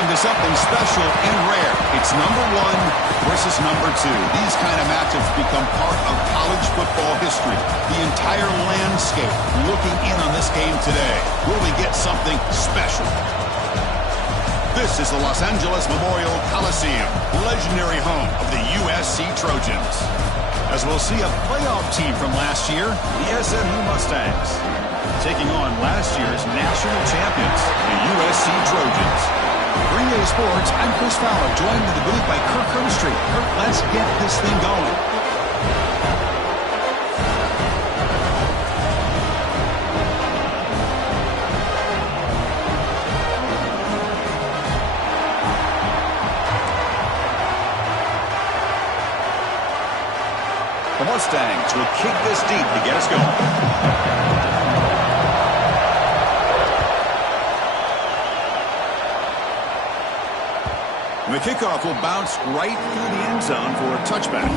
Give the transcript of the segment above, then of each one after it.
To something special and rare. It's number 1 versus number 2. These kind of matchups become part of college football history. The entire landscape looking in on this game today. Will we get something special? This is the Los Angeles Memorial Coliseum, legendary home of the USC Trojans. As we'll see a playoff team from last year, the SMU Mustangs, taking on last year's national champions, the USC Trojans. Green Day Sports, I'm Chris Fowler, joined in the booth by Kirk Herbstreit. Kirk, let's get this thing going. The Mustangs will kick this deep to get us going. The kickoff will bounce right through the end zone for a touchback.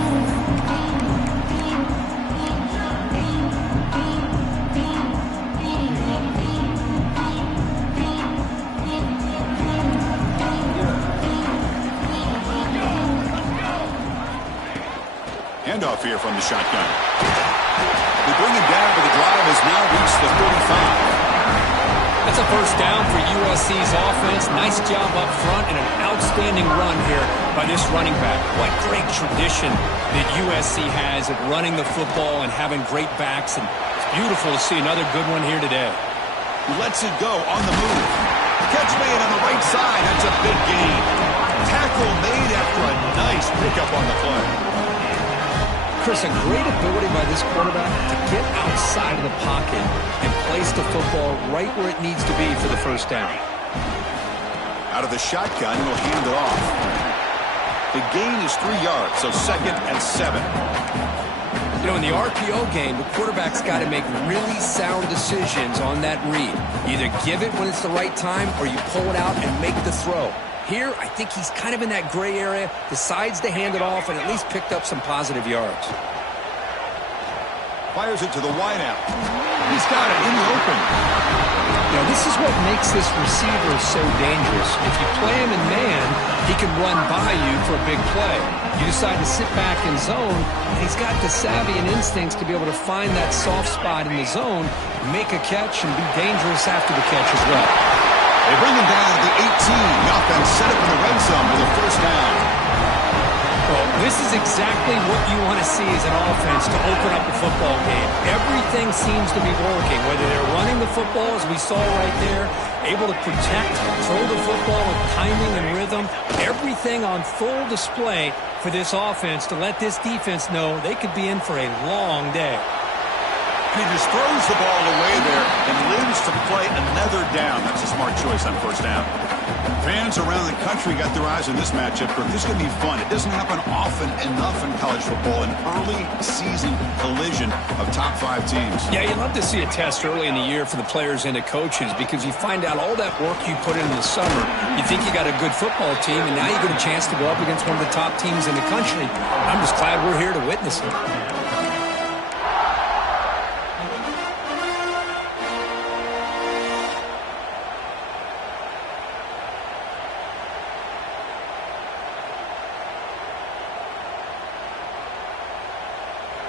Handoff here from the shotgun. They bring it down, but the drive has now reached the 35. That's a first down for USC's offense. Nice job up front and an outstanding run here by this running back. What great tradition that USC has of running the football and having great backs. And it's beautiful to see another good one here today. Lets it go on the move. Catch made on the right side. That's a big gain. Tackle made after a nice pickup on the play. Chris, a great ability by this quarterback to get outside of the pocket and place the football right where it needs to be for the first down. Out of the shotgun, he'll hand it off. The gain is 3 yards, so 2nd and 7. You know, in the RPO game, the quarterback's got to make really sound decisions on that read. You either give it when it's the right time or you pull it out and make the throw. Here, I think he's kind of in that gray area, decides to hand it off, and at least picked up some positive yards. Fires it to the wideout. He's got it in the open. You know, this is what makes this receiver so dangerous. If you play him in man, he can run by you for a big play. You decide to sit back in zone, and he's got the savvy and instincts to be able to find that soft spot in the zone, make a catch, and be dangerous after the catch as well. They bring him down at the 18. The offense set up in the red zone with a first down. Well, this is exactly what you want to see as an offense to open up a football game. Everything seems to be working, whether they're running the football, as we saw right there, able to protect, throw the football with timing and rhythm, everything on full display for this offense to let this defense know they could be in for a long day. He just throws the ball away there and lives to play another down. That's a smart choice on first down. Fans around the country got their eyes on this matchup. This is going to be fun. It doesn't happen often enough in college football, an early season collision of top 5 teams. Yeah, you love to see a test early in the year for the players and the coaches because you find out all that work you put in the summer. You think you got a good football team, and now you get a chance to go up against one of the top teams in the country. I'm just glad we're here to witness it.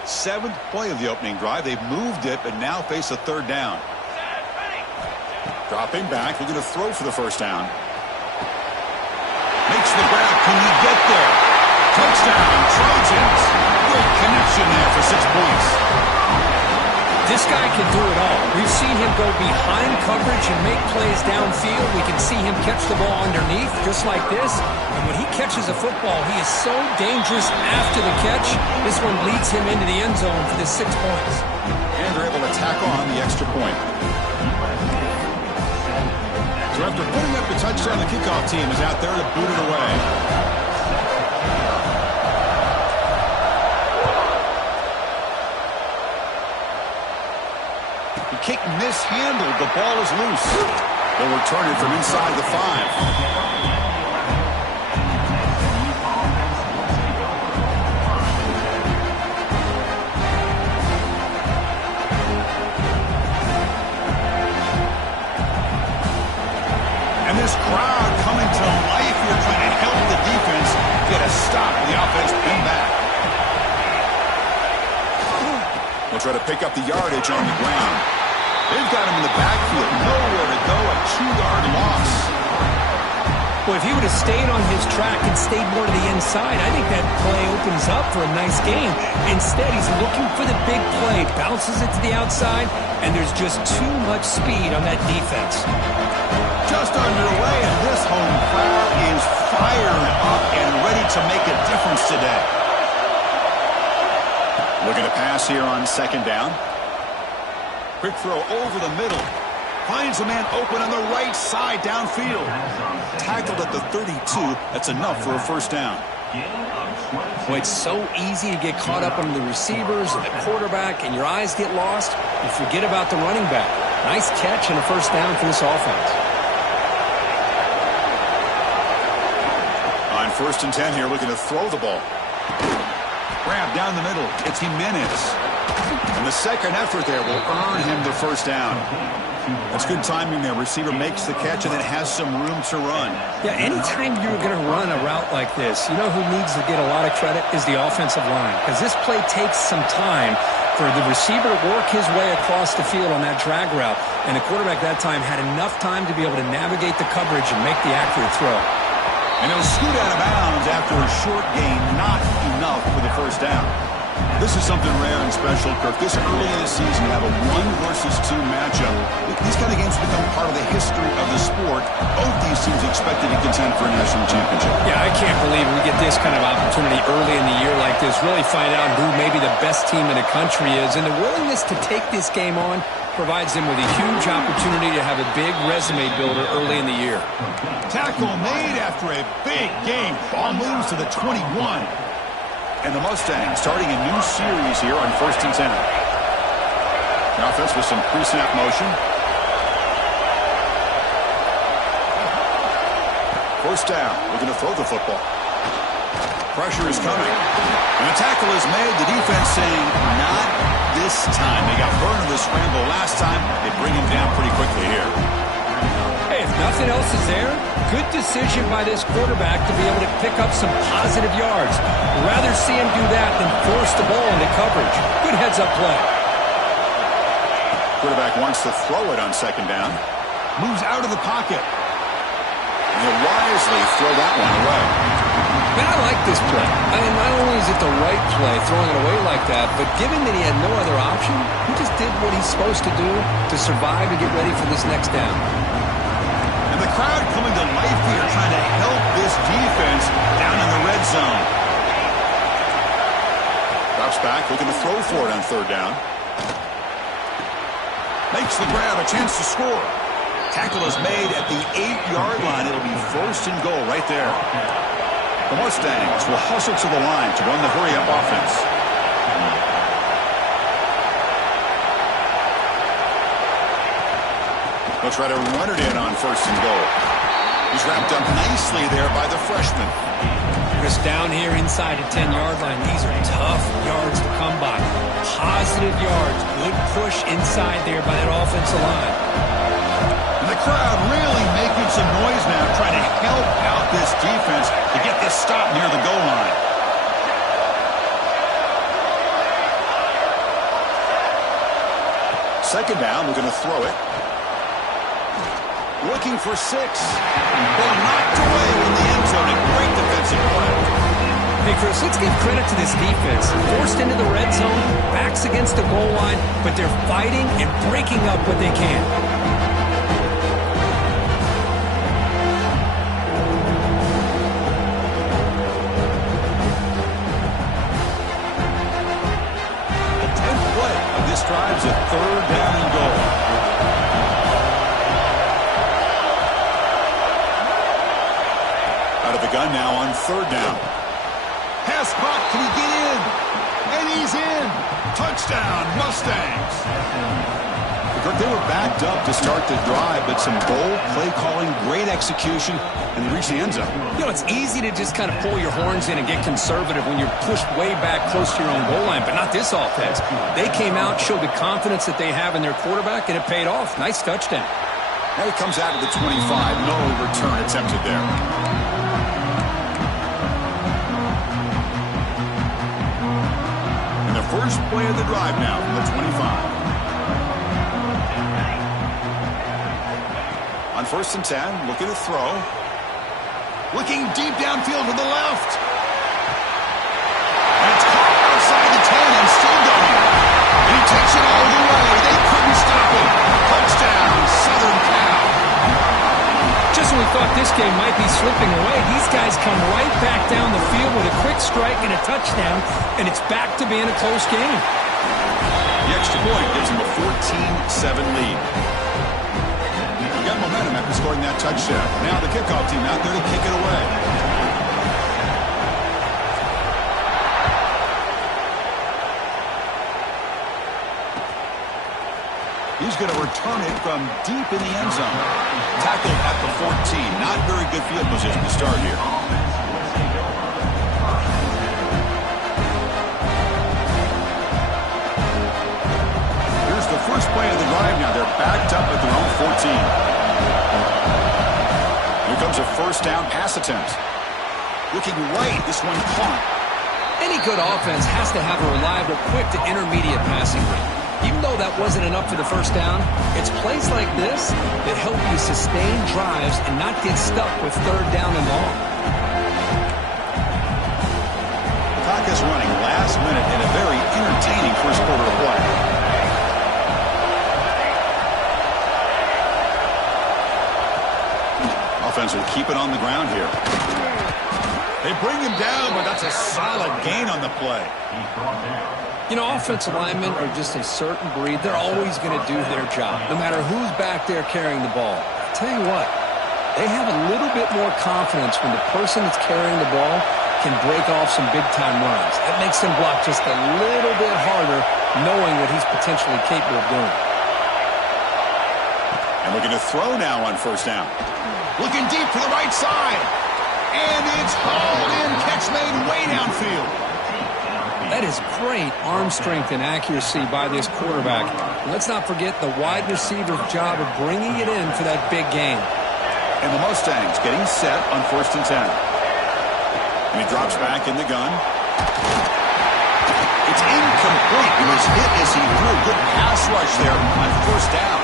Seventh play of the opening drive. They've moved it, but now face a third down. Dropping back, looking to throw for the first down. Makes the grab. Can he get there? Touchdown, Trojans. Great connection there for 6 points. This guy can do it all. We've seen him go behind coverage and make plays downfield. We can see him catch the ball underneath, just like this. And when he catches a football, he is so dangerous after the catch. This one leads him into the end zone for the 6 points. And they're able to tack on the extra point. So after putting up the touchdown, the kickoff team is out there to boot it away. Kick mishandled. The ball is loose. They'll return it from inside the 5. And this crowd coming to life here, trying to help the defense get a stop. The offense pinned back. They'll try to pick up the yardage on the ground. They've got him in the backfield. Nowhere to go. A 2-yard loss. Well, if he would have stayed on his track and stayed more to the inside, I think that play opens up for a nice game. Instead, he's looking for the big play. Bounces it to the outside, and there's just too much speed on that defense. Just underway, and this home crowd is fired up and ready to make a difference today. Looking to pass here on second down. Quick throw over the middle. Finds a man open on the right side downfield. Tackled at the 32. That's enough for a first down. Well, it's so easy to get caught up on the receivers and the quarterback, and your eyes get lost. You forget about the running back. Nice catch and a first down for this offense. On 1st and 10 here, looking to throw the ball. Grab down the middle. It's Jimenez. And the second effort there will earn him the first down. That's good timing there. Receiver makes the catch and then has some room to run. Yeah, anytime you're going to run a route like this, you know who needs to get a lot of credit is the offensive line. Because this play takes some time for the receiver to work his way across the field on that drag route. And the quarterback that time had enough time to be able to navigate the coverage and make the accurate throw. And he'll scoot out of bounds after a short gain. Not enough for the first down. This is something rare and special, Kirk. This early in the season, you have a 1-versus-2 matchup. These kind of games become part of the history of the sport. Both these teams expected to contend for a national championship. Yeah, I can't believe we get this kind of opportunity early in the year like this. Really find out who maybe the best team in the country is. And the willingness to take this game on provides them with a huge opportunity to have a big resume builder early in the year. Tackle made after a big game. Ball moves to the 21. And the Mustangs starting a new series here on 1st and 10. The offense with some pre-snap motion. First down. Looking to throw the football. Pressure is coming. And the tackle is made. The defense saying, not this time. They got burned in the scramble last time. They bring him down pretty quickly here. Hey, if nothing else is there, good decision by this quarterback to be able to pick up some positive yards. Rather see him do that than force the ball into coverage. Good heads-up play. Quarterback wants to throw it on second down. Moves out of the pocket. And he'll wisely throw that one away. Man, I like this play. I mean, not only is it the right play, throwing it away like that, but given that he had no other option, he just did what he's supposed to do to survive and get ready for this next down. And the crowd coming to life here, trying to help this defense down in the red zone. Drops back, looking to throw for it on third down. Makes the grab, a chance to score. Tackle is made at the 8-yard line. It'll be first and goal right there. The Mustangs will hustle to the line to run the hurry-up offense. They'll try to run it in on first and goal. He's wrapped up nicely there by the freshman. Chris, down here inside the 10-yard line, these are tough yards to come by. Positive yards, good push inside there by that offensive line. And the crowd really making some noise now, trying to help out this defense to get this stop near the goal line. Second down, we're going to throw it. Looking for 6. Ball knocked away in the end zone. A great defensive play. Hey, Chris, let's give credit to this defense. Forced into the red zone, backs against the goal line, but they're fighting and breaking up what they can. Drives a third down and goal. Out of the gun now on third down. Pass caught. Can he get in? And he's in. Touchdown, Mustangs. They were backed up to start the drive, but some bold play calling, great execution, and they reached the end zone. You know, it's easy to just kind of pull your horns in and get conservative when you're pushed way back close to your own goal line, but not this offense. They came out, showed the confidence that they have in their quarterback, and it paid off. Nice touchdown. Now he comes out of the 25. No return attempted there. And the first play of the drive now from the 25. On first and 10, looking to throw. Looking deep downfield to the left. And it's caught outside the 10 and still going. And he takes it all the way. They couldn't stop him. Touchdown, Southern Cal. Just when we thought this game might be slipping away, these guys come right back down the field with a quick strike and a touchdown, and it's back to being a close game. The extra point gives him a 14-7 lead. Got momentum after scoring that touchdown. Now the kickoff team out there to kick it away. He's going to return it from deep in the end zone. Tackled at the 14. Not very good field position to start here. Here's the first play of the drive now. They're backed up at their own 14. Here comes a first down pass attempt. Looking right, this one caught. Any good offense has to have a reliable, quick to intermediate passing game. Even though that wasn't enough for the first down, it's plays like this that help you sustain drives and not get stuck with third down and long. Clock is running last minute in a very entertaining first quarter of play. Offense will keep it on the ground here. They bring him down, but that's a solid gain on the play. You know, offensive linemen are just a certain breed. They're always going to do their job, no matter who's back there carrying the ball. I'll tell you what, they have a little bit more confidence when the person that's carrying the ball can break off some big-time runs. That makes them block just a little bit harder, knowing what he's potentially capable of doing. And we're going to throw now on first down. Looking deep to the right side. And it's hauled in. Catch made way midfield. That is great arm strength and accuracy by this quarterback. Let's not forget the wide receiver's job of bringing it in for that big game. And the Mustangs getting set on 1st and 10. And he drops back in the gun. It's incomplete. He was hit as he threw a good pass rush there on 1st down.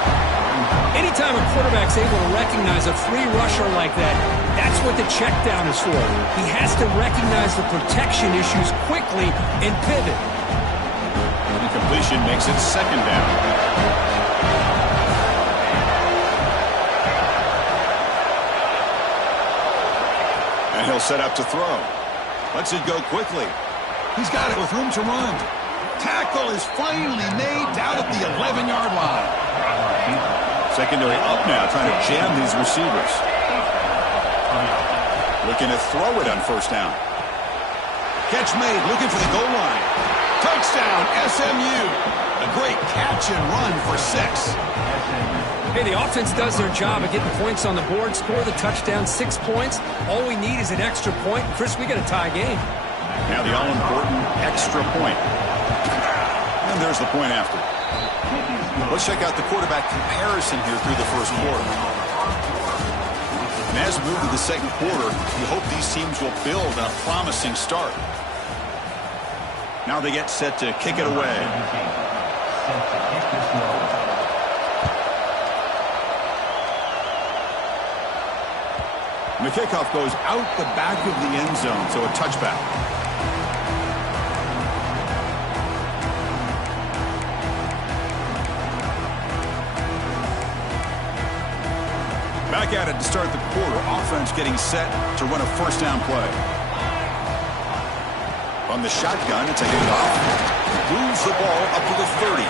Anytime a quarterback's able to recognize a free rusher like that, that's what the check down is for. He has to recognize the protection issues quickly and pivot. Incompletion makes it 2nd down. And he'll set up to throw. Lets it go quickly. He's got it with room to run. Tackle is finally made down at the 11-yard line. Secondary up now, trying to jam these receivers. Looking to throw it on 1st down. Catch made, looking for the goal line. Touchdown, SMU. A great catch and run for 6. Hey, the offense does their job of getting points on the board, score the touchdown, 6 points. All we need is an extra point. Chris, we got a tie game. Now the all-important extra point. And there's the point after. Let's check out the quarterback comparison here through the 1st quarter. And as we move to the 2nd quarter, we hope these teams will build on a promising start. Now they get set to kick it away. And the kickoff goes out the back of the end zone, so a touchback. Back at it to start the quarter. Offense getting set to run a 1st down play. From the shotgun, it's a handoff. Moves the ball up to the 30.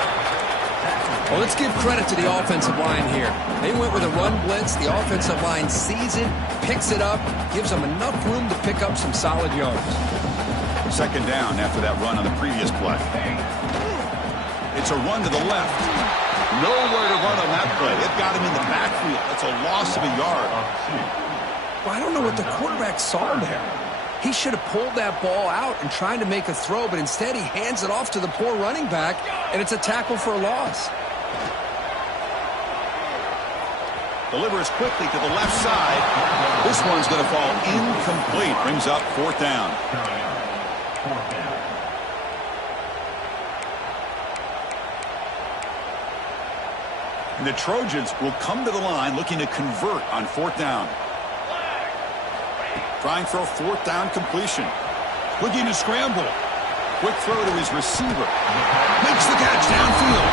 Well, let's give credit to the offensive line here. They went with a run blitz. The offensive line sees it, picks it up, gives them enough room to pick up some solid yards. 2nd down after that run on the previous play. It's a run to the left. Nowhere to run on that play. It got him in the backfield. That's a loss of a yard. Well, I don't know what the quarterback saw there. He should have pulled that ball out and tried to make a throw, but instead he hands it off to the poor running back, and it's a tackle for a loss. Delivers quickly to the left side. This one's going to fall incomplete. Brings up 4th down. And the Trojans will come to the line looking to convert on 4th down. Trying for a 4th down completion. Looking to scramble. Quick throw to his receiver. Makes the catch downfield.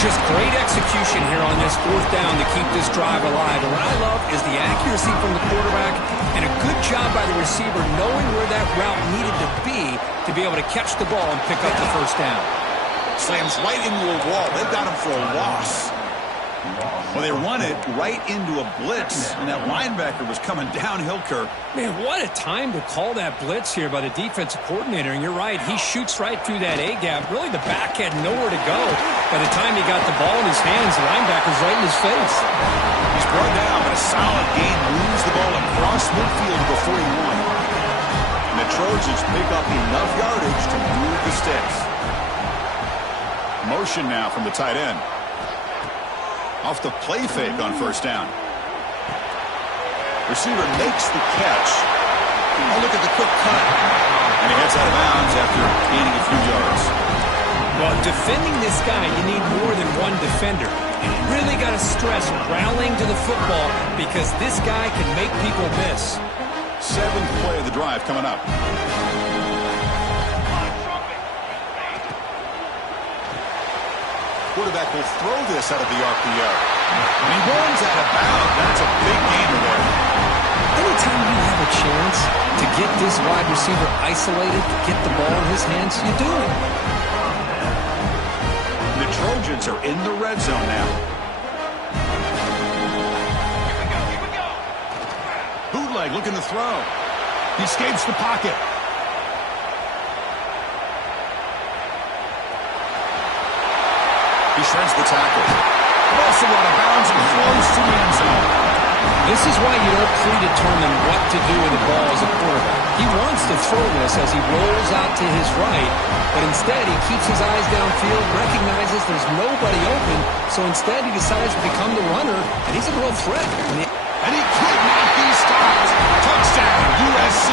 Just great execution here on this 4th down to keep this drive alive. And what I love is the accuracy from the quarterback and a good job by the receiver knowing where that route needed to be able to catch the ball and pick up the 1st down. Slams right into a wall. They've got him for a loss. Well, they run it right into a blitz, and that linebacker was coming downhill, Kirk. Man, what a time to call that blitz here by the defensive coordinator. And you're right, he shoots right through that A-gap. Really, the back had nowhere to go. By the time he got the ball in his hands, the linebacker's right in his face. He's brought down, but a solid gain moves the ball across midfield to the 41. And the Trojans pick up enough yardage to move the sticks. Motion now from the tight end. Off the play fake on 1st down. Receiver makes the catch. Oh, look at the quick cut. And he heads out of bounds after gaining a few yards. Well, defending this guy, you need more than one defender. You really got to stress rallying to the football because this guy can make people miss. 7th play of the drive coming up. Quarterback will throw this out of the RPO. And he runs out of bounds. That's a big gainer there. Anytime you have a chance to get this wide receiver isolated, get the ball in his hands, you do it. The Trojans are in the red zone now. Here we go. Bootleg looking to throw. He escapes the pocket. He shreds the tackle. Also out of bounds and flows to the end zone. This is why you don't predetermine what to do with the ball as a quarterback. He wants to throw this as he rolls out to his right, but instead he keeps his eyes downfield, recognizes there's nobody open, so instead he decides to become the runner, and he's a real threat. And he could not be stopped. Touchdown, USC.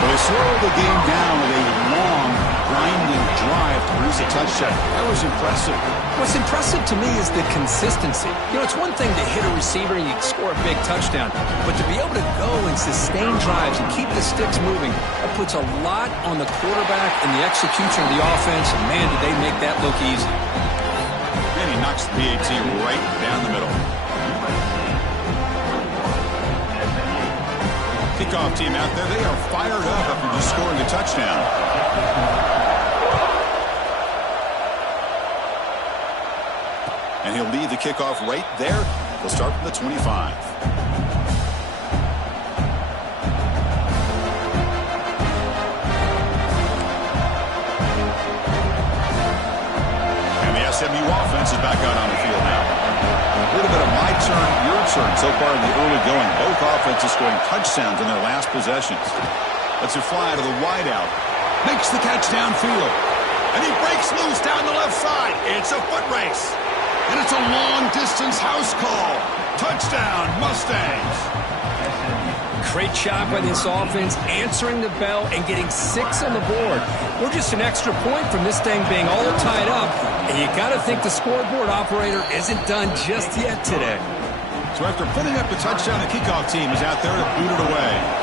Well, they slowed the game down with a long, grinding drive to produce a touchdown. That was impressive. What's impressive to me is the consistency. You know, it's one thing to hit a receiver and you score a big touchdown, but to be able to go and sustain drives and keep the sticks moving, that puts a lot on the quarterback and the execution of the offense, and man, did they make that look easy. And he knocks the PAT right down the middle. Kickoff team out there, they are fired up after just scoring a touchdown. And he'll lead the kickoff right there. He'll start from the 25. And the SMU offense is back out on the field now. A little bit of my turn, your turn so far in the early going. Both offenses scoring touchdowns in their last possessions. Lets it fly to the wideout. Makes the catch downfield. And he breaks loose down the left side. It's a foot race. And it's a long-distance house call. Touchdown, Mustangs. Great job by this offense, answering the bell and getting 6 on the board. We're just an extra point from this thing being all tied up, and you got to think the scoreboard operator isn't done just yet today. So after putting up the touchdown, the kickoff team is out there to boot it away.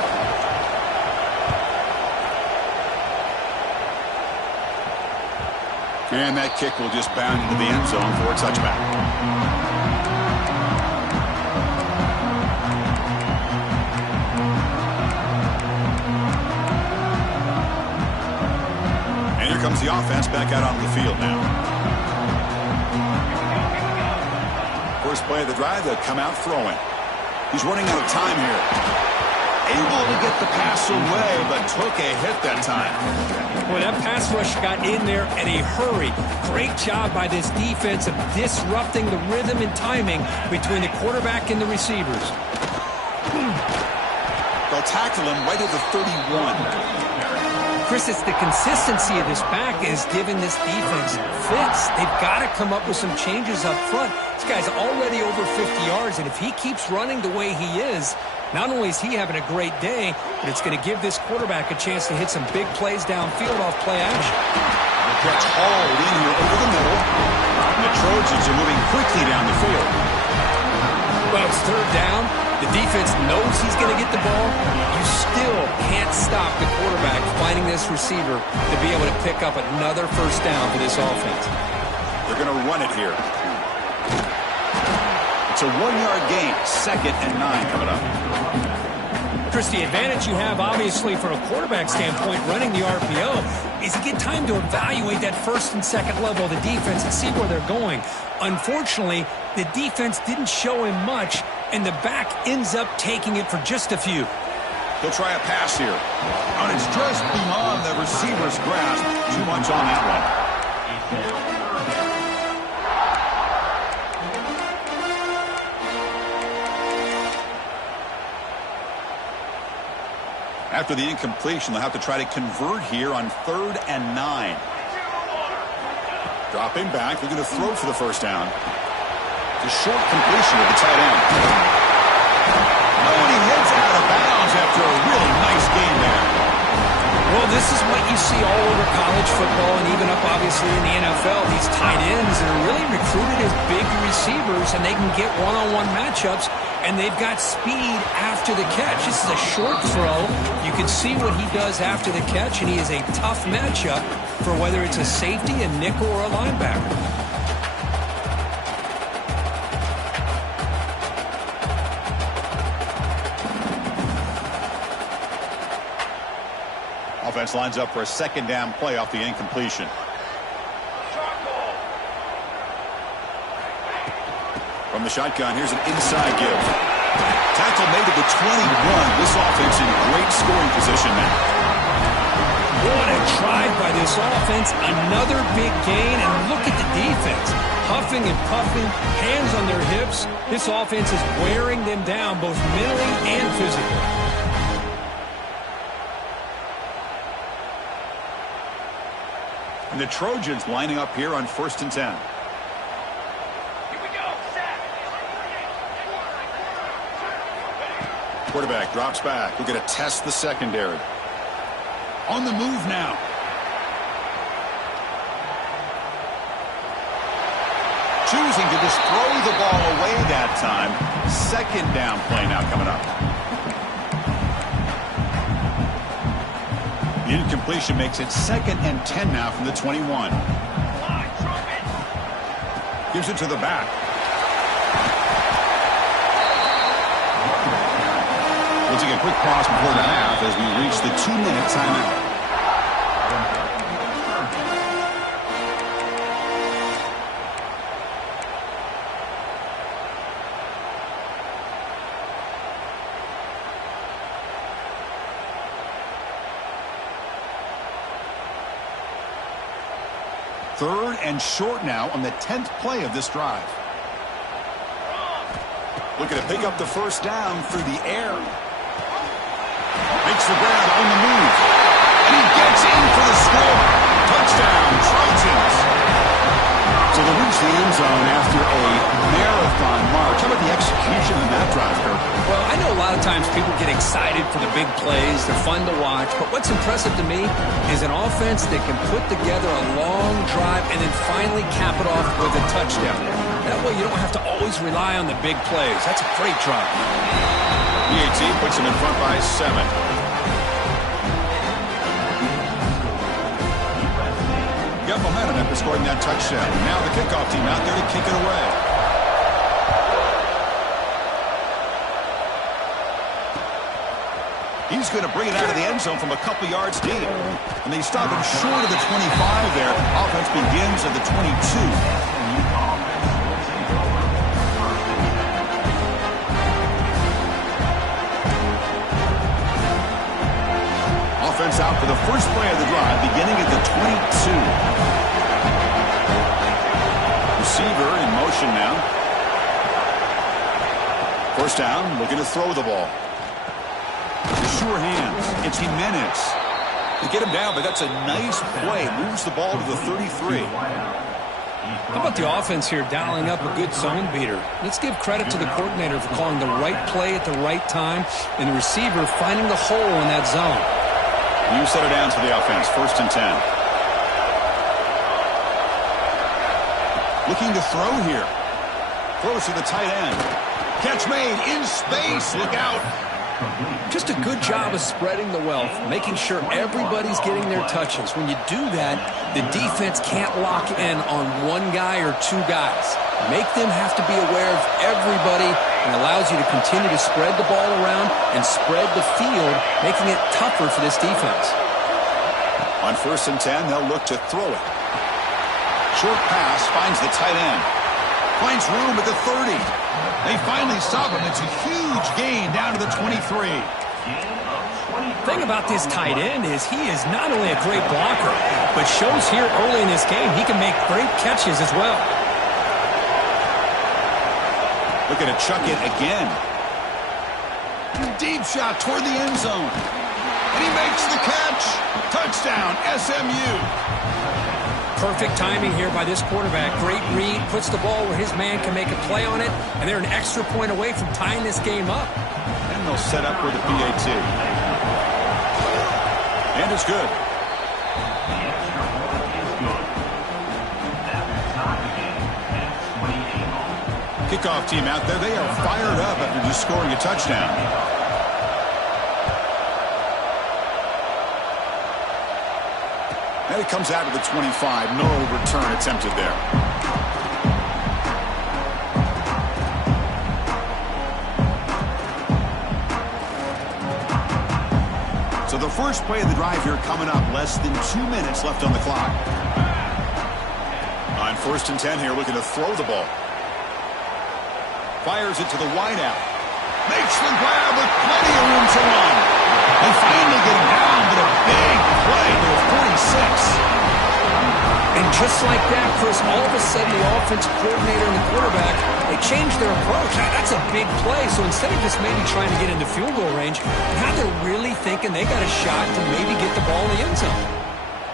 And that kick will just bound into the end zone for a touchback. And here comes the offense back out onto the field now. First play of the drive, they'll come out throwing. He's running out of time here. Able to get the pass away, but took a hit that time. Boy, that pass rush got in there in a hurry. Great job by this defense of disrupting the rhythm and timing between the quarterback and the receivers. They'll tackle him right at the 31. Chris, it's the consistency of this back is giving this defense fits. They've got to come up with some changes up front. This guy's already over 50 yards, and if he keeps running the way he is, not only is he having a great day, but it's going to give this quarterback a chance to hit some big plays downfield off play action. Gets hauled in here over the middle. And the Trojans are moving quickly down the field. Well, it's third down. The defense knows he's going to get the ball. You still can't stop the quarterback finding this receiver to be able to pick up another first down for this offense. They're going to run it here. It's a 1-yard gain. 2nd and 9 coming up. Chris, the advantage you have, obviously, from a quarterback standpoint, running the RPO, is you get time to evaluate that first and second level of the defense and see where they're going. Unfortunately, the defense didn't show him much, and the back ends up taking it for just a few. He'll try a pass here. And it's just beyond the receiver's grasp. Too much on that one. After the incompletion, they'll have to try to convert here on 3rd and 9. Dropping back, looking to throw for the first down. It's a short completion of the tight end. Oh, and he heads out of bounds after a really nice game there. Well, this is what you see all over college football and even up, obviously, in the NFL. These tight ends that are really recruited as big receivers, and they can get one-on-one matchups, and they've got speed after the catch. This is a short throw. You can see what he does after the catch, and he is a tough matchup for whether it's a safety, a nickel, or a linebacker. Offense lines up for a 2nd down play off the incompletion. From the shotgun, here's an inside give. Tackle made to the 21. This offense in great scoring position now. What a drive by this offense. Another big gain, and look at the defense. Huffing and puffing, hands on their hips. This offense is wearing them down both mentally and physically. And the Trojans lining up here on 1st and 10. Quarterback drops back. We're going to test the secondary. On the move now. Choosing to just throw the ball away that time. 2nd down play now coming up. The incompletion makes it 2nd and 10 now from the 21. Gives it to the back. We'll take a quick pause before the half as we reach the 2-minute timeout. Third and short now on the 10th play of this drive. Looking to pick up the 1st down through the air. Makes the grab on the move. And he gets in for the score. Touchdown, Trojans. So they reach the end zone after a marathon march. How about the execution in that drive, Kirk? Well, I know a lot of times people get excited for the big plays. They're fun to watch. But what's impressive to me is an offense that can put together a long drive and then finally cap it off with a touchdown. That way you don't have to always rely on the big plays. That's a great drive. PAT puts him in front by 7. Got momentum after scoring that touchdown. Now the kickoff team out there to kick it away. He's going to bring it out of the end zone from a couple yards deep. And they stop him short of the 25 there. Offense begins at the 22. Offense out for the first play of the drive, beginning at the 22. Receiver in motion now. 1st down, looking to throw the ball. Sure hands. It's Jimenez. They get him down, but that's a nice play. Moves the ball to the 33. How about the offense here dialing up a good zone beater? Let's give credit to the coordinator for calling the right play at the right time and the receiver finding the hole in that zone. You set it down to the offense. 1st and 10. Looking to throw here. Throws to the tight end. Catch made in space. Look out. Just a good job of spreading the wealth, making sure everybody's getting their touches. When you do that, the defense can't lock in on one guy or 2 guys. Make them have to be aware of everybody, and allows you to continue to spread the ball around and spread the field, making it tougher for this defense. On 1st and 10, they'll look to throw it. Short pass finds the tight end. Finds room at the 30. They finally stop him. It's a huge gain down to the 23. The thing about this tight end is he is not only a great blocker, but shows here early in this game he can make great catches as well. Looking to chuck it again. Deep shot toward the end zone. And he makes the catch. Touchdown, SMU. Perfect timing here by this quarterback. Great read, puts the ball where his man can make a play on it, and they're an extra point away from tying this game up. And they'll set up with a PAT. And it's good. Kickoff team out there. They are fired up after just scoring a touchdown. And it comes out to the 25. No return attempted there. So the first play of the drive here coming up. Less than 2 minutes left on the clock. On 1st and 10 here, looking to throw the ball. Fires it to the wideout. Makes the grab with plenty of room to run. They finally get him down, but a big play. just like that, Chris, all of a sudden the offensive coordinator and the quarterback, they changed their approach. Now, that's a big play. So instead of just maybe trying to get into field goal range, now they're really thinking they got a shot to maybe get the ball in the end zone.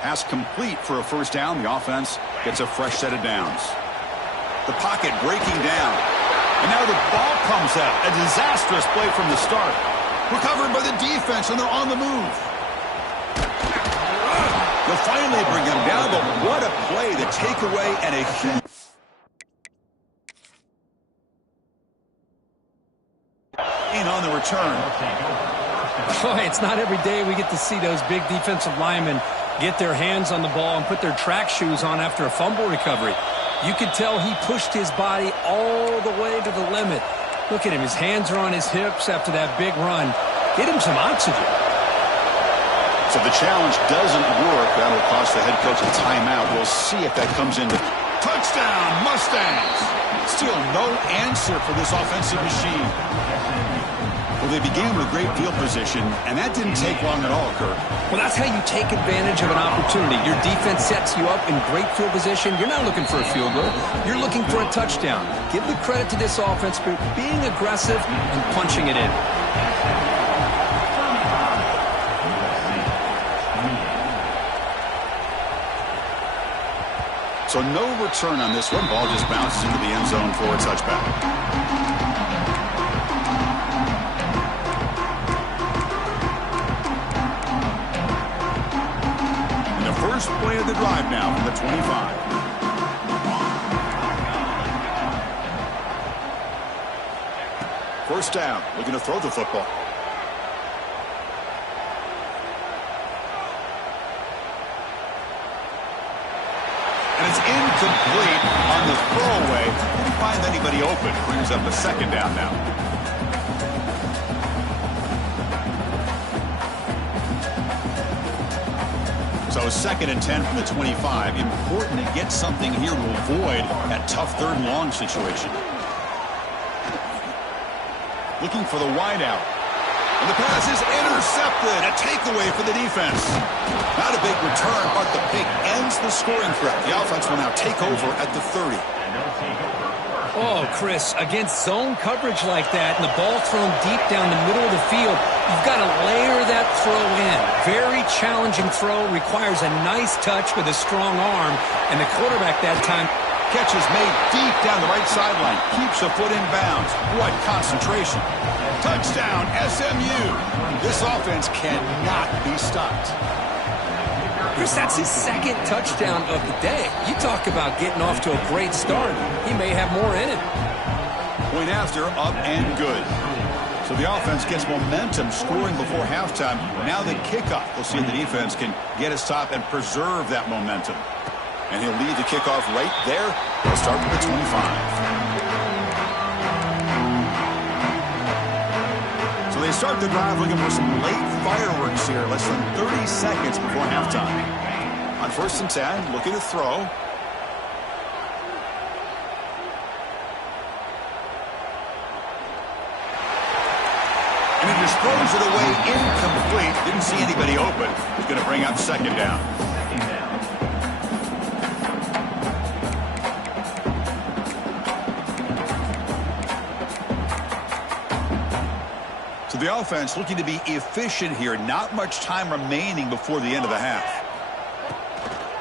Pass complete for a first down. The offense gets a fresh set of downs. The pocket breaking down. And now the ball comes out. A disastrous play from the start. Recovered by the defense, and they're on the move. They'll finally bring him down, but what a play. The takeaway and a huge... on the return. Boy, it's not every day we get to see those big defensive linemen get their hands on the ball and put their track shoes on after a fumble recovery. You could tell he pushed his body all the way to the limit. Look at him. His hands are on his hips after that big run. Get him some oxygen. So the challenge doesn't work. That'll cost the head coach a timeout. We'll see if that comes into... Touchdown, Mustangs! Still no answer for this offensive machine. Well, they began with great field position, and that didn't take long at all, Kirk. Well, that's how you take advantage of an opportunity. Your defense sets you up in great field position. You're not looking for a field goal. You're looking for a touchdown. Give the credit to this offense for being aggressive and punching it in. So no return on this one. Ball just bounces into the end zone for a touchback. First play of the drive now from the 25. First down, looking to throw the football. And it's incomplete on the throwaway. Didn't find anybody open. Brings up a second down now. So second and 10 from the 25. Important to get something here to avoid that tough third and long situation. Looking for the wideout. And the pass is intercepted. A takeaway for the defense. Not a big return, but the pick ends the scoring threat. The offense will now take over at the 30. Oh, Chris, against zone coverage like that and the ball thrown deep down the middle of the field, you've got to layer that throw in. Very challenging throw, requires a nice touch with a strong arm, and the quarterback that time... Catch is made deep down the right sideline. Keeps a foot in bounds. What concentration. Touchdown, SMU. This offense cannot be stopped. Chris, that's his second touchdown of the day. You talk about getting off to a great start. He may have more in it. Point after, up and good. So the offense gets momentum, scoring before halftime. Now the kickoff. We'll see if the defense can get a stop and preserve that momentum. And he'll lead the kickoff right there. He'll start with the 25. So they start the drive looking for some late fireworks here. Less than 30 seconds before halftime. On first and 10, looking to throw. And he just throws it away incomplete. Didn't see anybody open. He's going to bring up second down. So the offense looking to be efficient here. Not much time remaining before the end of the half.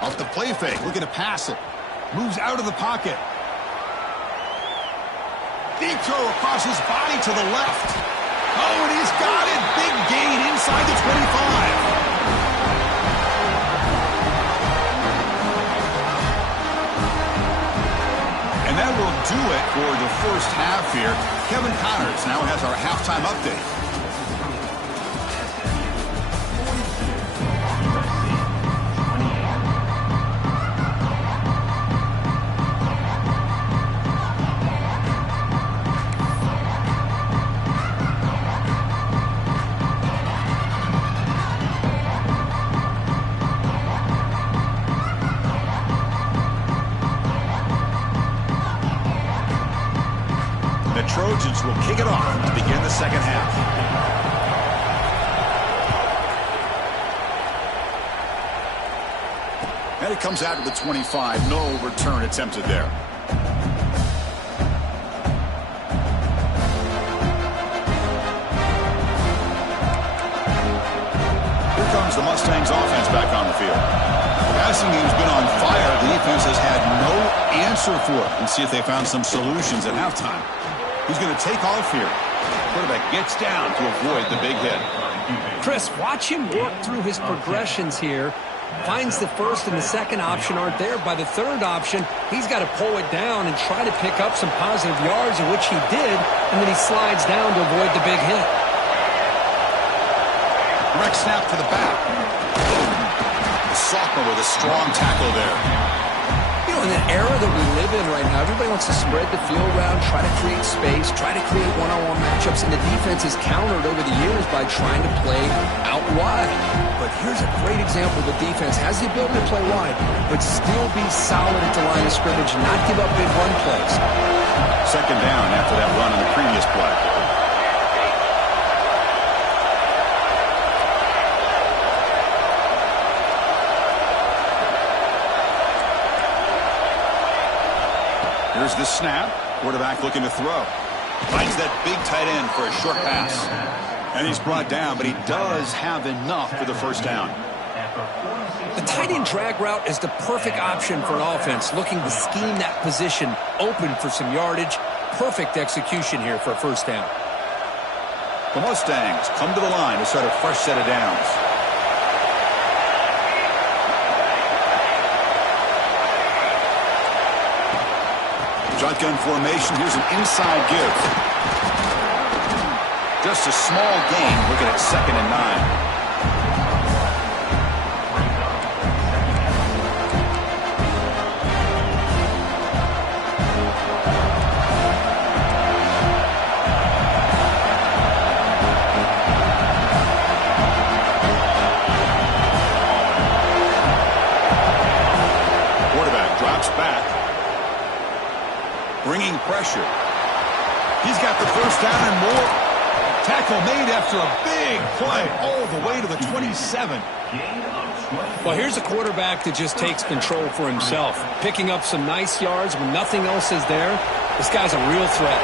Off the play fake, looking to pass it. Moves out of the pocket. Deep throw across his body to the left. Oh, and he's got it. Big gain inside the 25. And that will do it for the first half here. Kevin Connors now has our halftime update. Trojans will kick it off to begin the second half. And it comes out to the 25. No return attempted there. Here comes the Mustangs offense back on the field. The passing game's been on fire. The defense has had no answer for it. And see if they found some solutions at halftime. He's going to take off here. Quarterback gets down to avoid the big hit. Chris, watch him work through his progressions here. Finds the first and the second option aren't there. By the third option, he's got to pull it down and try to pick up some positive yards, in which he did, and then he slides down to avoid the big hit. Direct snap to the back. The sophomore with a strong tackle there. You know, in the era that we live in right now, everybody wants to spread the field around, try to create space, try to create one-on-one matchups, and the defense is countered over the years by trying to play out wide. But here's a great example. The defense has the ability to play wide, but still be solid at the line of scrimmage, not give up big run plays. Second down after that run on the previous play. Here's the snap. Quarterback looking to throw. Finds that big tight end for a short pass. And he's brought down, but he does have enough for the first down. The tight end drag route is the perfect option for an offense looking to scheme that position open for some yardage. Perfect execution here for a first down. The Mustangs come to the line to start a fresh set of downs. Shotgun formation. Here's an inside give. Just a small gain. Looking at 2nd and 9. Quarterback drops back. Bringing pressure. He's got the first down and more. Tackle made after a big play all the way to the 27. Well, here's a quarterback that just takes control for himself. Picking up some nice yards when nothing else is there. This guy's a real threat.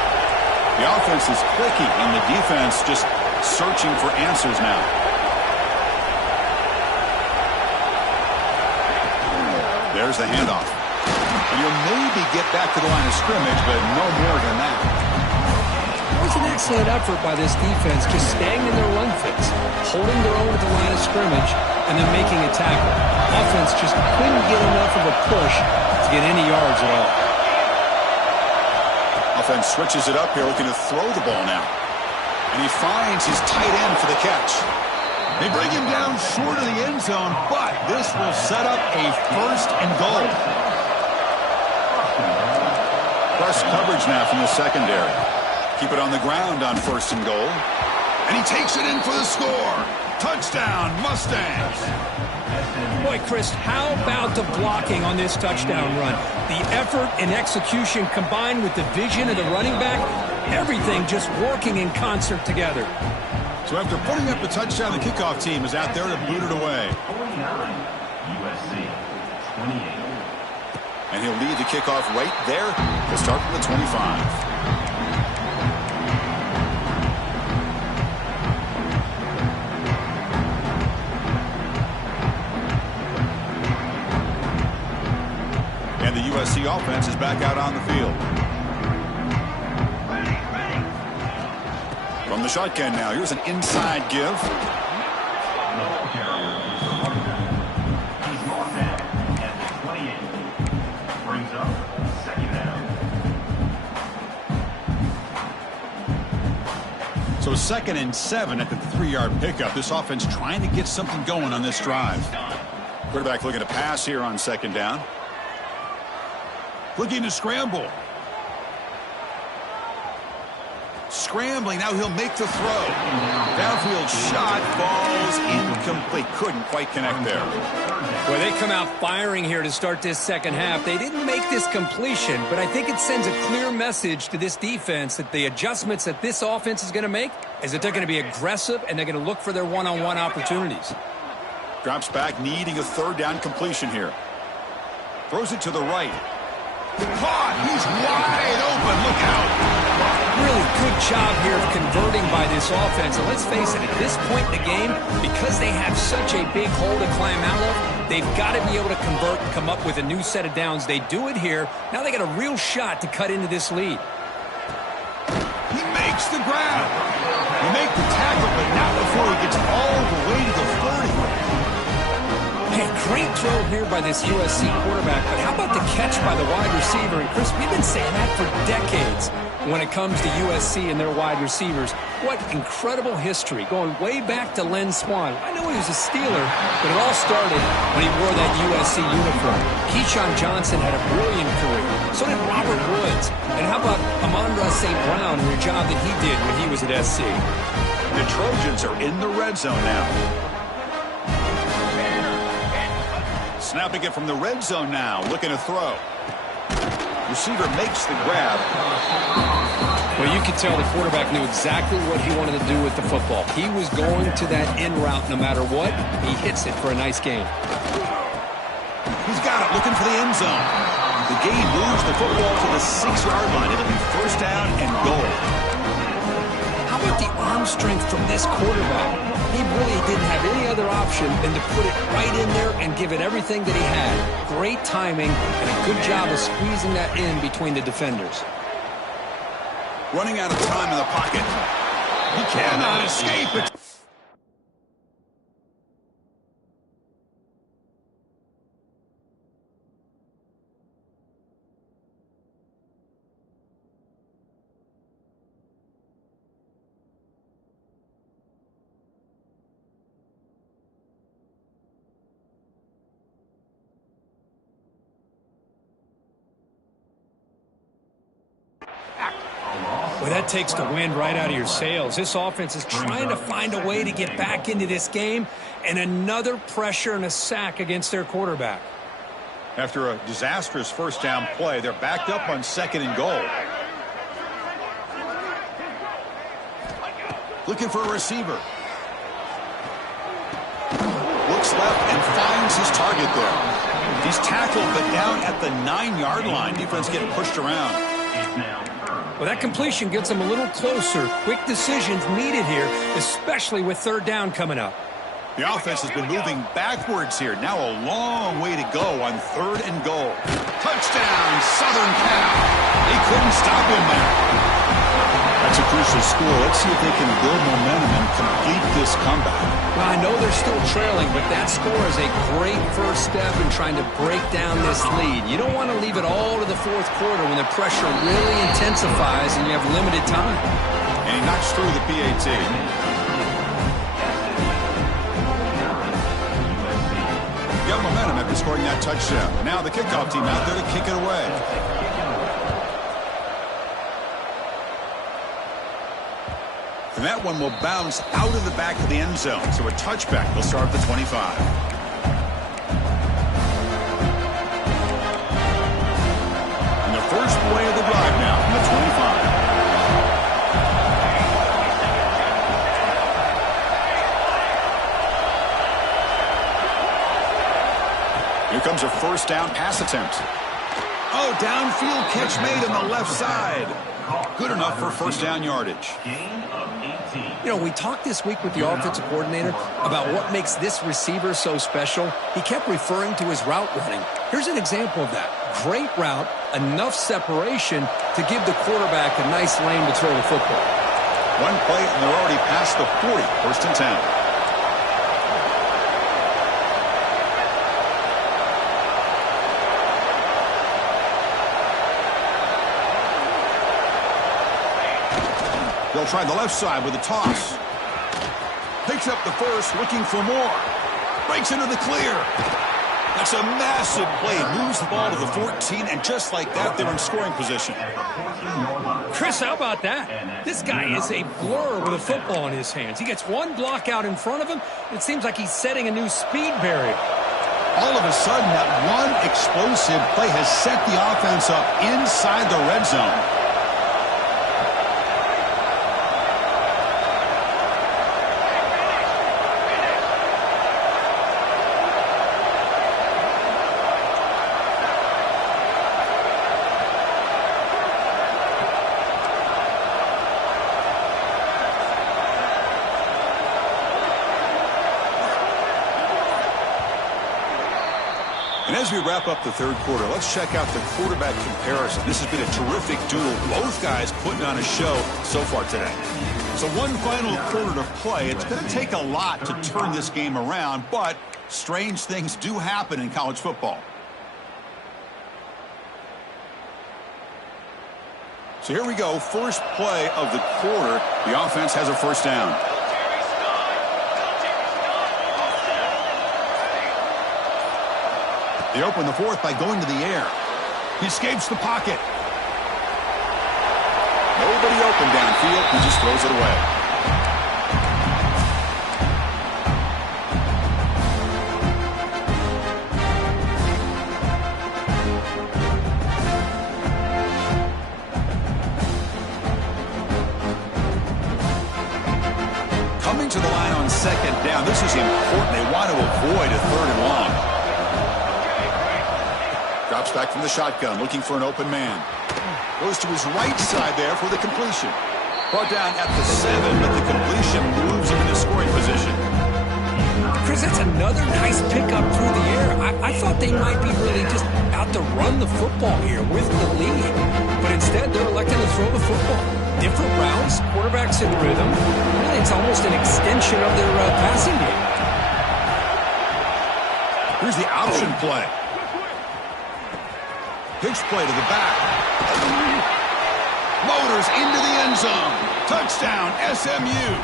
The offense is clicking and the defense just searching for answers now. There's the handoff. And you'll maybe get back to the line of scrimmage, but no more than that. It was an excellent effort by this defense, just staying in their run fits, holding their own at the line of scrimmage, and then making a tackle. Offense just couldn't get enough of a push to get any yards at all. Offense switches it up here, looking to throw the ball now. And he finds his tight end for the catch. They bring him down short of the end zone, but this will set up a 1st and goal. Press coverage now from the secondary. Keep it on the ground on 1st and goal. And he takes it in for the score. Touchdown, Mustangs. Boy, Chris, how about the blocking on this touchdown run? The effort and execution combined with the vision of the running back, everything just working in concert together. So after putting up the touchdown, the kickoff team is out there to boot it away. USC 28. And he'll lead the kickoff right there to start from the 25. And the USC offense is back out on the field. From the shotgun now, here's an inside give. So 2nd and 7 at the 3-yard pickup. This offense trying to get something going on this drive. Quarterback looking to pass here on 2nd down. Looking to scramble. Scrambling, now he'll make the throw. Downfield shot, falls incomplete. Couldn't quite connect there. Well, they come out firing here to start this second half. They didn't make this completion, but I think it sends a clear message to this defense that the adjustments that this offense is going to make is that they're going to be aggressive and they're going to look for their one-on-one opportunities. Drops back, needing a 3rd down completion here. Throws it to the right. Caught! He's wide open. Look out! Really good job here of converting by this offense. And let's face it, at this point in the game, because they have such a big hole to climb out of, they've got to be able to convert and come up with a new set of downs. They do it here. Now they got a real shot to cut into this lead. He makes the grab. He makes the tackle, but not before he gets all the way to the 30. Hey, great throw here by this USC quarterback, but how about the catch by the wide receiver? And Chris, we've been saying that for decades when it comes to USC and their wide receivers. What incredible history, going way back to Len Swan. I know he was a Steeler, but it all started when he wore that USC uniform. Keyshawn Johnson had a brilliant career. So did Robert Woods. And how about Amon-Ra St. Brown and the job that he did when he was at SC? The Trojans are in the red zone now. Snapping it from the red zone now, looking to throw. Receiver makes the grab. Well, you could tell the quarterback knew exactly what he wanted to do with the football. He was going to that in route no matter what. He hits it for a nice gain. He's got it, looking for the end zone. The gain moves the football to the 6-yard line. It'll be first down and goal. How about the arm strength from this quarterback? He really didn't have any other option than to put it right in there and give it everything that he had. Great timing and a good job of squeezing that in between the defenders. Running out of time in the pocket. He cannot escape it. Well, that takes the wind right out of your sails. This offense is trying to find a way to get back into this game, and another pressure and a sack against their quarterback. After a disastrous first down play, they're backed up on 2nd and goal. Looking for a receiver. Looks left and finds his target there. He's tackled, but down at the 9-yard line. Defense getting pushed around. Well, that completion gets them a little closer. Quick decisions needed here, especially with 3rd down coming up. The offense has been moving backwards here. Now a long way to go on 3rd and goal. Touchdown, Southern Cal. They couldn't stop him there. That's a crucial score. Let's see if they can build momentum and complete this comeback. Well, I know they're still trailing, but that score is a great first step in trying to break down this lead. You don't want to leave it all to the 4th quarter when the pressure really intensifies and you have limited time. And he knocks through the PAT. Got momentum after scoring that touchdown. Now the kickoff team out there to kick it away. And that one will bounce out of the back of the end zone. So a touchback will start at the 25. And the first play of the drive now from the 25. Here comes a first down pass attempt. Oh, downfield catch made on the left side. Good enough for first down yardage. You know, we talked this week with the offensive coordinator about what makes this receiver so special. He kept referring to his route running. Here's an example of that. Great route, enough separation to give the quarterback a nice lane to throw the football. One play, and they're already past the 40, first and 10. They'll try the left side with a toss. Picks up the first, looking for more. Breaks into the clear. That's a massive play. Moves the ball to the 14, and just like that, they're in scoring position. Chris, how about that? This guy is a blur with a football in his hands. He gets one block out in front of him. It seems like he's setting a new speed barrier. All of a sudden, that one explosive play has set the offense up inside the red zone. And as we wrap up the third quarter, let's check out the quarterback comparison. This has been a terrific duel. Both guys putting on a show so far today. So one final quarter to play. It's going to take a lot to turn this game around, but strange things do happen in college football. So here we go. First play of the quarter. The offense has a first down. They open the fourth by going to the air. He escapes the pocket. Nobody open downfield. He just throws it away. Coming to the line on second down. This is important. They want to avoid a third and long. Drops back from the shotgun, looking for an open man. Goes to his right side there for the completion. Brought down at the 7, but the completion moves him into scoring position. Chris, that's another nice pickup through the air. I thought they might be really just out to run the football here with the lead. But instead, they're electing to throw the football. Different routes, quarterbacks in rhythm. Really, it's almost an extension of their passing game. Here's the option play. Pitch play to the back. Motors into the end zone. Touchdown, SMU.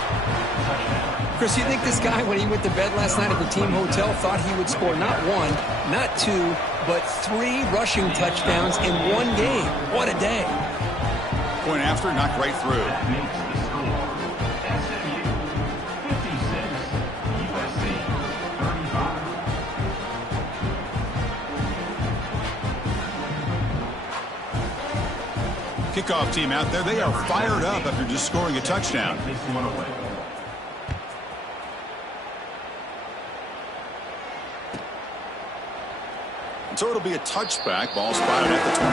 Chris, you think this guy, when he went to bed last night at the team hotel, thought he would score not one, not two, but 3 rushing touchdowns in one game? What a day. Point after, knocked right through. That makes the score. SMU 56, USC 35. Kickoff team out there. They are fired up after just scoring a touchdown. This one away. And so it'll be a touchback. Ball spotted at the 25.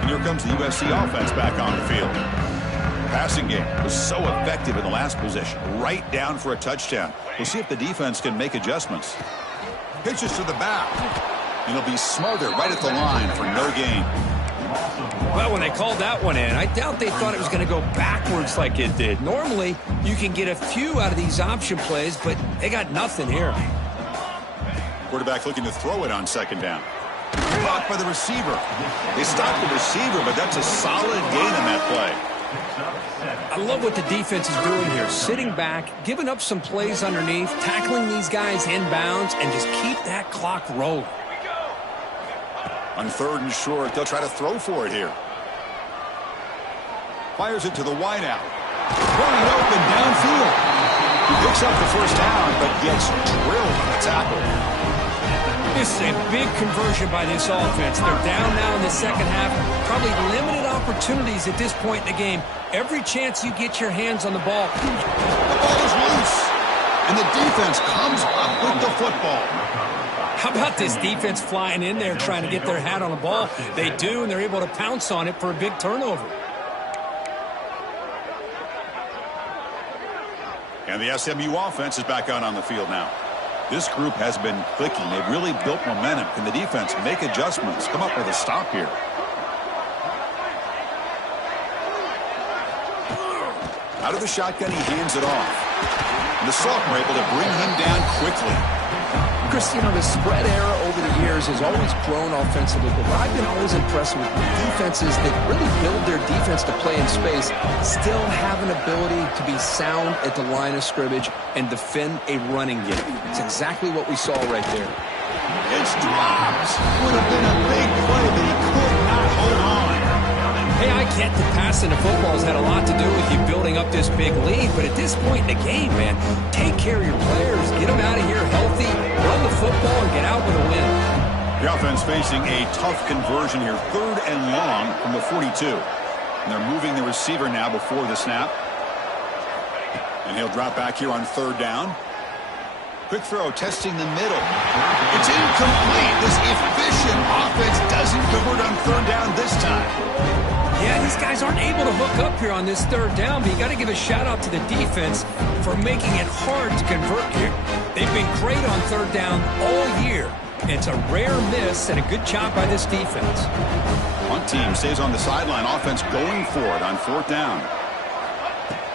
And here comes the USC offense back on the field. Passing game was so effective in the last possession. Right down for a touchdown. We'll see if the defense can make adjustments. Pitches to the back. And he'll be smothered right at the line for no gain. Well, when they called that one in, I doubt they thought it was going to go backwards like it did. Normally, you can get a few out of these option plays, but they got nothing here. Quarterback looking to throw it on second down. Blocked by the receiver. They stopped the receiver, but that's a solid gain in that play. I love what the defense is doing here. Sitting back, giving up some plays underneath, tackling these guys inbounds, and just keep that clock rolling. On third and short, they'll try to throw for it here. Fires it to the wideout. Running open downfield. He picks up the first down, but gets drilled on the tackle. This is a big conversion by this offense. They're down now in the second half. Probably limited opportunities at this point in the game. Every chance you get your hands on the ball. The ball is loose, and the defense comes up with the football. How about this defense flying in there trying to get their hat on the ball? They do, and they're able to pounce on it for a big turnover. And the SMU offense is back out on the field now. This group has been clicking. They've really built momentum. Can the defense make adjustments? Come up with a stop here. Out of the shotgun, he hands it off. And the sophomore able to bring him down quickly. Chris, you know, the spread era over the years has always grown offensively, but I've been always impressed with defenses that really build their defense to play in space, still have an ability to be sound at the line of scrimmage and defend a running game. It's exactly what we saw right there. It's dropped. Would have been a big play, but he could not hold on. Hey, I get the passing of football has had a lot to do with you building up this big lead, but at this point in the game, man, take care of your players, get them out of here healthy, run the football, and get out with a win. The offense facing a tough conversion here, 3rd and long from the 42. And they're moving the receiver now before the snap. And he'll drop back here on 3rd down. Quick throw, testing the middle. It's incomplete. This efficient offense doesn't convert on third down this time. Yeah, these guys aren't able to hook up here on this third down, but you got to give a shout-out to the defense for making it hard to convert here. They've been great on third down all year. It's a rare miss and a good job by this defense. One team stays on the sideline, offense going for it on fourth down.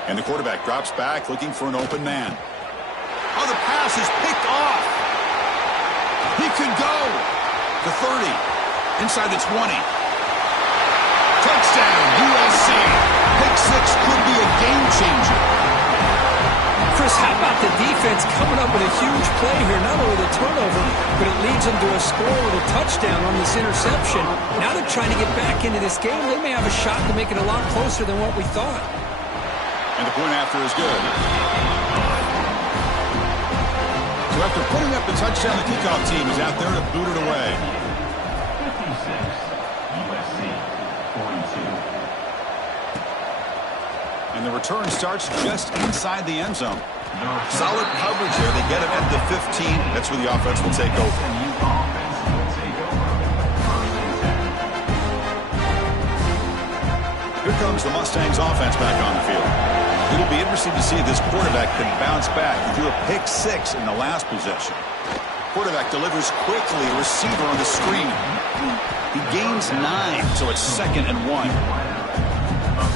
And the quarterback drops back looking for an open man. Oh, the pass is picked off. He could go. The 30. Inside the 20. Touchdown, USC. Pick six could be a game changer. Chris, how about the defense coming up with a huge play here? Not only the turnover, but it leads them to a score with a touchdown on this interception. Now they're trying to get back into this game. They may have a shot to make it a lot closer than what we thought. And the point after is good. So after putting up the touchdown, the kickoff team is out there to boot it away. 56, USC 42. And the return starts just inside the end zone. Solid coverage there. They get it at the 15. That's where the offense will take over. Here comes the Mustangs offense back on the field. It'll be interesting to see if this quarterback can bounce back. He threw a pick six in the last possession. Quarterback delivers quickly. A receiver on the screen. He gains 9, so it's 2nd and 1.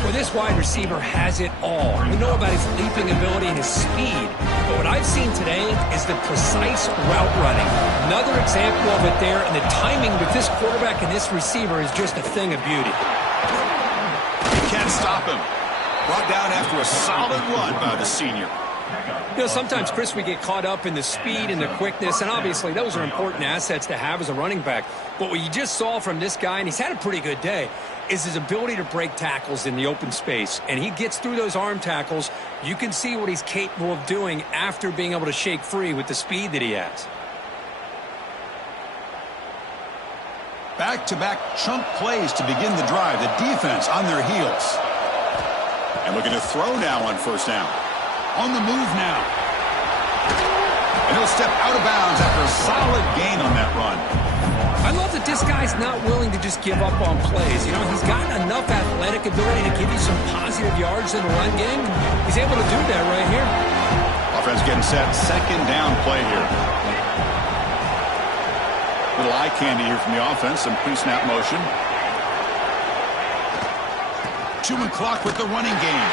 Well, this wide receiver has it all. We know about his leaping ability and his speed. But what I've seen today is the precise route running. Another example of it there, and the timing with this quarterback and this receiver is just a thing of beauty. You can't stop him. Brought down after a solid run by the senior. You know, sometimes, Chris, we get caught up in the speed and the quickness, and obviously those are important assets to have as a running back. But what you just saw from this guy, and he's had a pretty good day, is his ability to break tackles in the open space. And he gets through those arm tackles. You can see what he's capable of doing after being able to shake free with the speed that he has. Back-to-back chunk plays to begin the drive. The defense on their heels. And looking to throw now on first down. On the move now. And he'll step out of bounds after a solid gain on that run. I love that this guy's not willing to just give up on plays. You know, he's got enough athletic ability to give you some positive yards in the run game. He's able to do that right here. Offense getting set. 2nd down play here. Little eye candy here from the offense. Some pre-snap motion. 2-minute clock with the running game.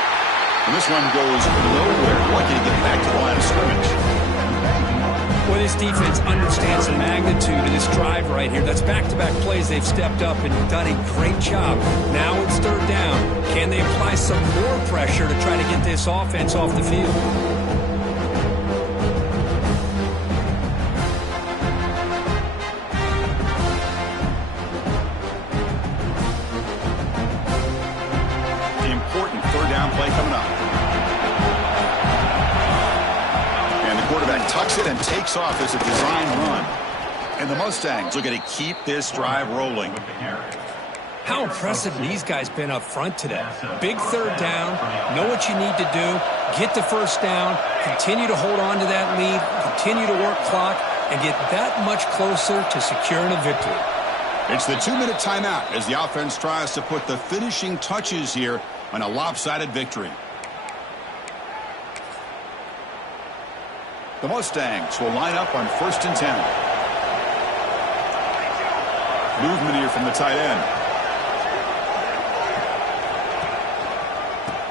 And this one goes nowhere. Want you to get back to the line of scrimmage. Well, this defense understands the magnitude of this drive right here. That's back-to-back plays. They've stepped up and done a great job. Now it's third down. Can they apply some more pressure to try to get this offense off the field? The important third down play coming up. Quarterback tucks it and takes off as a design run. And the Mustangs looking to keep this drive rolling. How impressive these guys been up front today. Big third down, know what you need to do, get the first down, continue to hold on to that lead, continue to work clock, and get that much closer to securing a victory. It's the 2-minute timeout as the offense tries to put the finishing touches here on a lopsided victory. The Mustangs will line up on 1st and 10. Movement here from the tight end.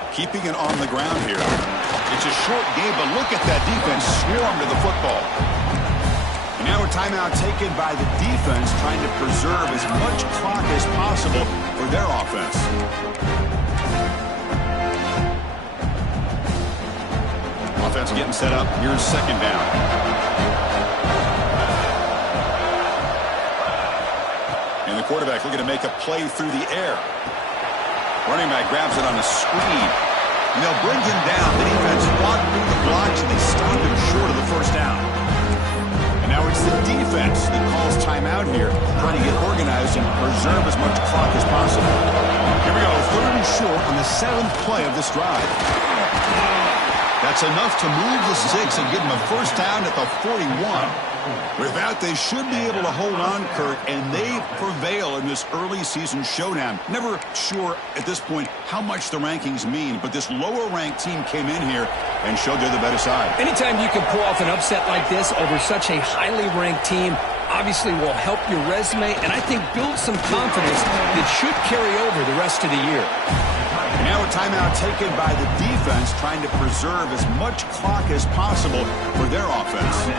Keeping it on the ground here. It's a short game, but look at that defense swarm to the football. And now a timeout taken by the defense, trying to preserve as much clock as possible for their offense. Offense getting set up. Here's 2nd down. And the quarterback looking to make a play through the air. Running back grabs it on a screen. And they'll bring him down. The defense fought through the blocks, and they stop him short of the first down. And now it's the defense that calls timeout here, trying to get organized and preserve as much clock as possible. Here we go, 3rd and short on the 7th play of this drive. That's enough to move the sticks and give them a first down at the 41. With that, they should be able to hold on, Kurt, and they prevail in this early season showdown. Never sure at this point how much the rankings mean, but this lower-ranked team came in here and showed they're the better side. Anytime you can pull off an upset like this over such a highly ranked team, obviously will help your resume, and I think build some confidence that should carry over the rest of the year. Now a timeout taken by the defense, trying to preserve as much clock as possible for their offense.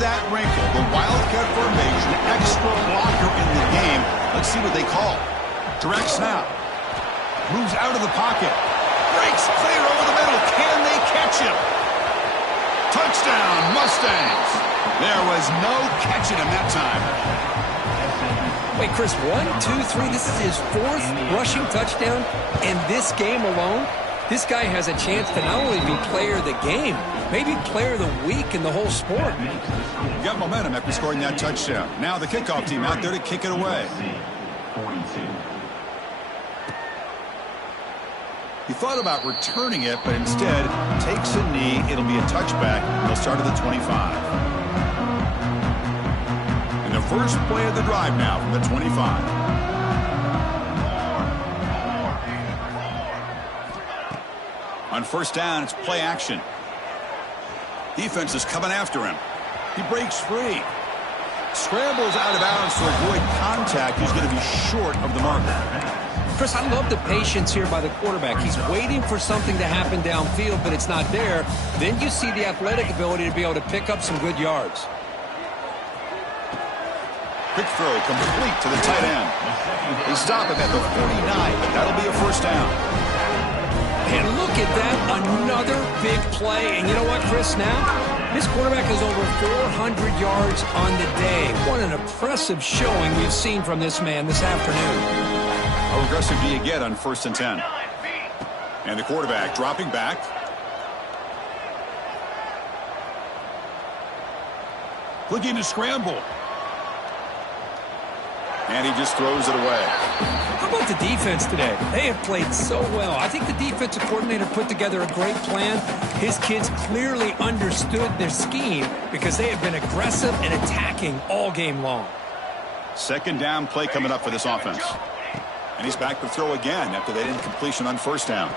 That wrinkle, the Wildcat formation, extra blocker in the game. Let's see what they call. Direct snap. Moves out of the pocket. Breaks clear over the middle. Can they catch him? Touchdown, Mustangs. There was no catching him that time. Wait, Chris, 1, 2, 3. This is his 4th rushing touchdown in this game alone. This guy has a chance to not only be player of the game, maybe player of the week in the whole sport. You got momentum after scoring that touchdown. Now the kickoff team out there to kick it away. He thought about returning it, but instead takes a knee. It'll be a touchback. They'll start at the 25. And the first play of the drive now from the 25. On first down, it's play action. Defense is coming after him. He breaks free. Scrambles out of bounds to avoid contact. He's going to be short of the mark. Chris, I love the patience here by the quarterback. He's waiting for something to happen downfield, but it's not there. Then you see the athletic ability to be able to pick up some good yards. Quick throw complete to the tight end. They stop him at the 49, but that'll be a first down. And look at that, another big play. And you know what, Chris, now? This quarterback is over 400 yards on the day. What an impressive showing we've seen from this man this afternoon. How aggressive do you get on first and 10? And the quarterback dropping back. Looking to scramble. And he just throws it away. How about the defense today? They have played so well. I think the defensive coordinator put together a great plan. His kids clearly understood their scheme because they have been aggressive and attacking all game long. Second down play coming up for this offense. And he's back to throw again after that incompletion on first down.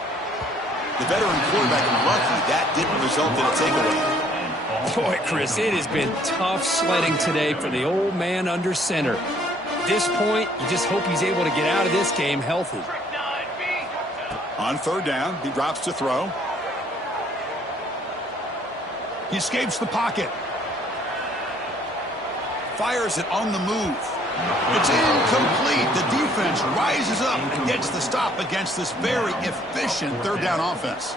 The veteran quarterback lucky that didn't result in a takeaway. Boy, Chris, it has been tough sledding today for the old man under center. At this point, you just hope he's able to get out of this game healthy. On third down, he drops to throw. He escapes the pocket. Fires it on the move. It's incomplete. The defense rises up and gets the stop against this very efficient third down offense.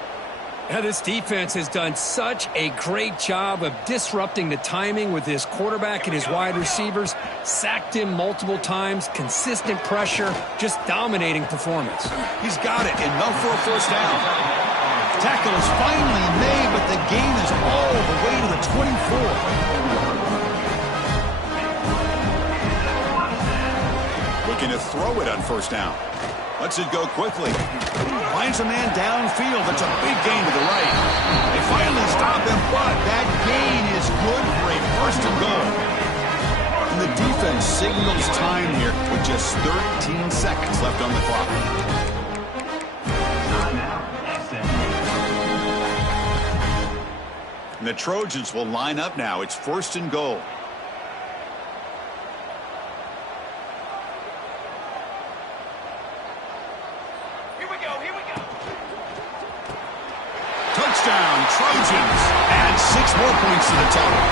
Now, this defense has done such a great job of disrupting the timing with his quarterback and his wide receivers. Sacked him multiple times, consistent pressure, just dominating performance. He's got it, enough for a first down. Tackle is finally made, but the gain is all the way to the 24. Looking to throw it on first down. Lets it go quickly. Finds a man downfield. That's a big gain to the right. They finally stop him, but that gain is good for a first and goal. And the defense signals time here with just 13 seconds left on the clock. And the Trojans will line up now. It's first and goal. Touchdown, Trojans. Add 6 more points to the total.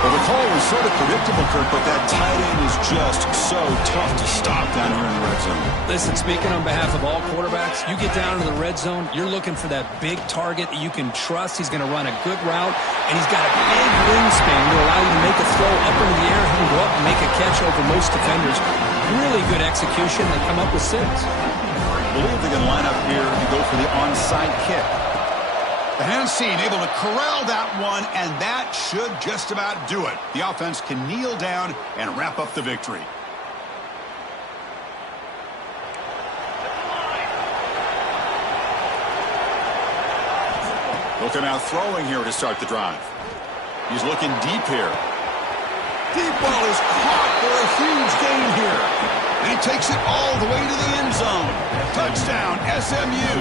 Well, the call was sort of predictable, Kirk, but that tight end is just so tough to stop down here in the red zone. Listen, speaking on behalf of all quarterbacks, you get down to the red zone, you're looking for that big target that you can trust. He's going to run a good route, and he's got a big wingspan to allow you to make a throw up into the air. He can go up and make a catch over most defenders. Really good execution. They come up with 6. I believe they're going to line up here to go for the onside kick. The hand scene able to corral that one, and that should just about do it. The offense can kneel down and wrap up the victory. Looking out throwing here to start the drive. He's looking deep here. Deep ball is caught for a huge gain here. And he takes it all the way to the end zone. Touchdown, SMU.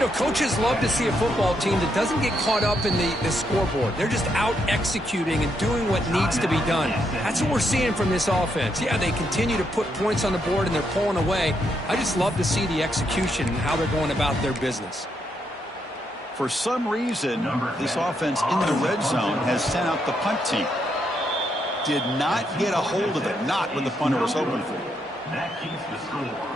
You know, coaches love to see a football team that doesn't get caught up in the scoreboard. They're just out executing and doing what needs to be done. That's what we're seeing from this offense. Yeah, they continue to put points on the board and they're pulling away. I just love to see the execution and how they're going about their business. For some reason, this offense in the red zone has sent out the punt team. Did not get a hold of it. Not what the punter was hoping for. That keeps the score.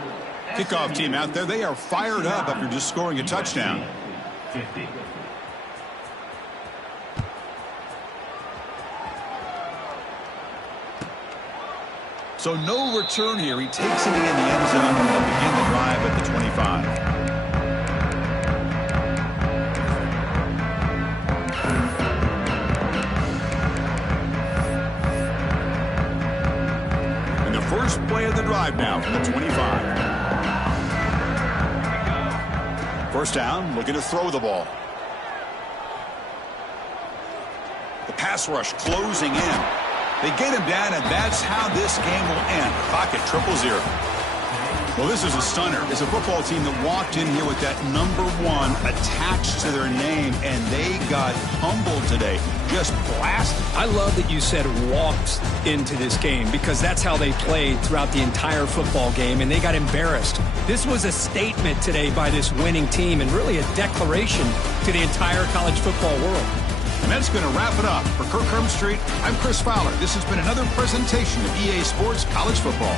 Kickoff team out there. They are fired up after just scoring a touchdown. 50. So no return here. He takes it in the end zone and they'll begin the drive at the 25. First play of the drive now from the 25. First down, looking to throw the ball. The pass rush closing in. They get him down, and that's how this game will end. Clock at 0-0. Well, this is a stunner. It's a football team that walked in here with that number 1 attached to their name, and they got humbled today. Just blasted. I love that you said walked into this game because that's how they played throughout the entire football game, and they got embarrassed. This was a statement today by this winning team and really a declaration to the entire college football world. And that's going to wrap it up. For Kirk Hermstreet, I'm Chris Fowler. This has been another presentation of EA Sports College Football.